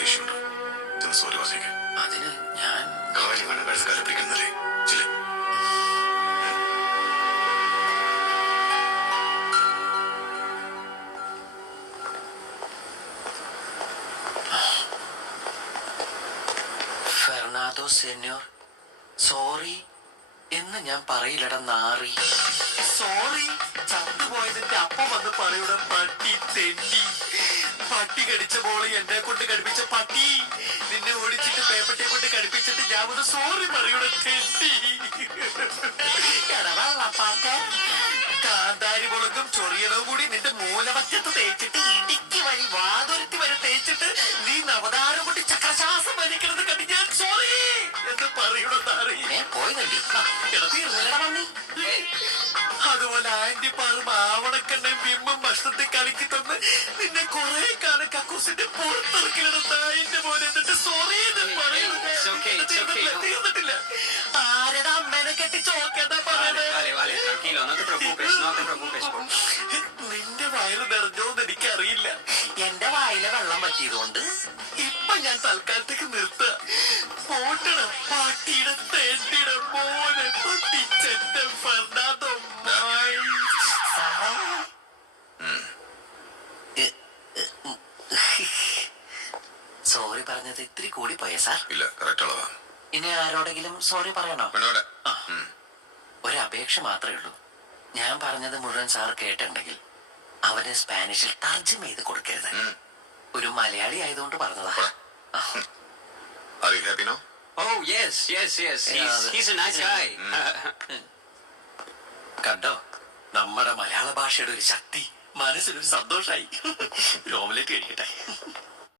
ദേഷ്യമുണ്ട്. ചെന്ന് സോറി പറഞ്ഞേക്ക്. അതിന് ഞാൻ കാര്യം വേണം കഴുകാലം പിടിക്കുന്നല്ലേ. ചില ഫെർണാണ്ടോ സെന്യോർ സോറി എന്ന് ഞാൻ പറയില്ലട നാറി. സോറി ചത്തുപോയതിന്റെ അപ്പം വന്ന് പറയൂടെ പട്ടി തെണ്ടി. പട്ടി കടിച്ച മോള് എന്നെ കൊണ്ട് കടിപ്പിച്ച പട്ടി. നിന്നെ ഓടിച്ചിട്ട് പേപ്പട്ടിയെ കൊണ്ട് കടിപ്പിച്ചിട്ട് ഞാൻ ഒന്ന് സോറി പറയൂടെ തെണ്ടി. കാന്താരി മുളകും ചൊറിയണവും കൂടി നിന്റെ മൂലമറ്റത്ത് തേച്ചിട്ട് ഇടുക്കി വഴി വാതുരുത്തി വരെ തേച്ചിട്ട് നീ നവതാരം കൊണ്ട് ചക്രശ്വാസം വലിക്കണത് കണ്ടി ഞാൻ സോറി എന്ന് പറയൂടെ താറി. പോയി തണ്ടി അതുപോലെ ആന്റി പാറും ആവണക്കണ്ണയും ബിമ്മും ഭക്ഷണത്തെ കലക്കി തന്ന് നിന്നെ കുറെ കാലം കക്കൂസിന്റെ പുറത്തിറക്കിലിടുന്ന എന്റെ മോനെ എന്നിട്ട് സോറി തീർന്നിട്ടില്ല. ആരുടെ അമ്മേനെ കെട്ടിച്ചോക്കേണ്ട പറയണേ. നിന്റെ വയറ് നിറഞ്ഞോന്ന് എനിക്കറിയില്ല. എന്റെ വായിലെ വെള്ളം പറ്റിയതുകൊണ്ട് ഇപ്പൊ ഞാൻ തൽക്കാലത്തേക്ക് നിർത്തുക. പോട്ടണം പാട്ടിയുടെ തേണ്ടിയുടെ മോനെ പൊട്ടിച്ചെന്റെ ഫെർണാണ്ടോ. സോറി പറഞ്ഞത് ഇത്തിരി കൂടി പോയ സാർ. ഇല്ല, കറക്റ്റ് അളവാ. ഇനി ആരോടെങ്കിലും സോറി പറയണോ? ഒരപേക്ഷ മാത്രമേ ഉള്ളൂ. ഞാൻ പറഞ്ഞത് മുഴുവൻ സാർ കേട്ടിട്ടുണ്ടെങ്കിൽ അവന് സ്പാനിഷിൽ തർജ്ജമ ചെയ്ത് കൊടുക്കരുത്. ഒരു മലയാളി ആയതുകൊണ്ട് പറഞ്ഞതാ. കണ്ടോ നമ്മുടെ മലയാള ഭാഷയുടെ ഒരു ശക്തി. മനസ്സിനൊരു സന്തോഷായി. ഓംലെറ്റ് കഴിക്കട്ടെ.